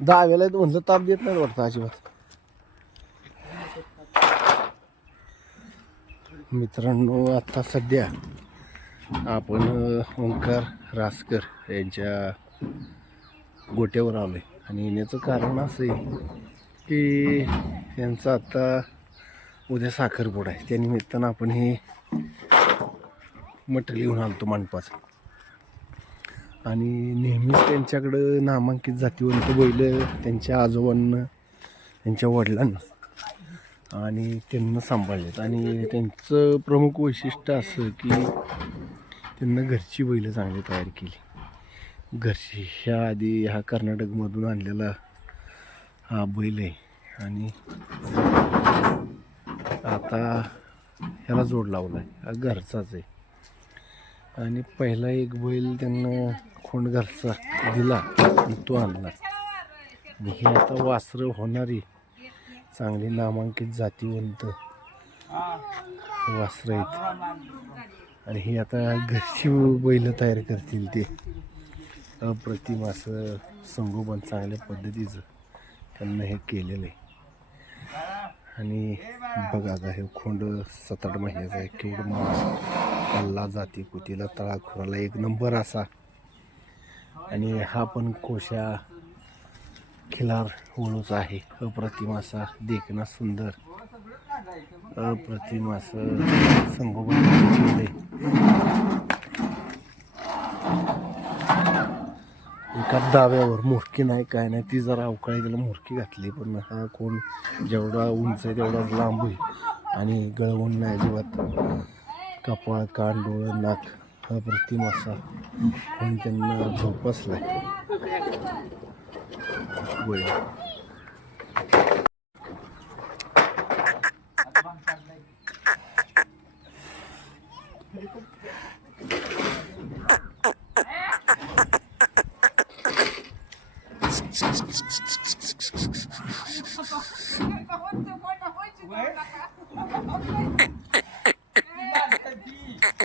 दहाव्याला म्हटलं ताप देत नाही वाटतं अजिबात. मित्रांनो आता सध्या आपण ओंकार रासकर यांच्या गोट्यावर आलो आहे आणि येण्याचं कारण असं आहे की यांचं आता उद्या साखरपुडा आहे. त्या निमित्तानं आपण हे मटेरियल घेऊन आलतो मंडपाचं. आणि नेहमीच त्यांच्याकडं नामांकित जातीवंत बैल त्यांच्या आजोबांना त्यांच्या वडिलांना आणि त्यांना सांभाळलेत. आणि त्यांचं प्रमुख वैशिष्ट्य असं की त्यांना घरची बैलं चांगली तयार केली. घरची ह्या आधी हा कर्नाटकमधून आणलेला हा बैल आहे. आणि आता ह्याला जोड लावला आहे हा घरचाच आहे. आणि पहिला एक बैल त्यांना खोंड घरचा दिला आणि तो आणला. आणि हे आता वासरं होणारी चांगली नामांकित जातीवंत वासरं आहेत. आणि हे आता घरची बैल तयार करतील ते. अप्रतिम असं संगोपन चांगल्या पद्धतीचं त्यांना हे केलेलं आहे. आणि बघा आता हे खोंड सात आठ महिन्याचा आहे केवढं मास पल्ला जाते कुतीला तळाखुराला. एक नंबर असा. आणि हा पण कोशा खिलार ओळूच आहे. अप्रतिम असा देखणं सुंदर. अप्रतिम असं संगोपन एका दाव्यावर मुरकी नाही काय नाही ती जरा अवकाळी त्याला मुरकी घातली पण हा कोण जेवढा उंच आहे तेवढा लांब होईल आणि गळवून नाही अजिबात. कपाळ कान डोळं नाक हा प्रतिम असा कोण त्यांना झोपसलाय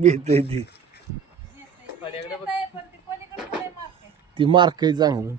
घेते ती. ती मार्क चांगलं.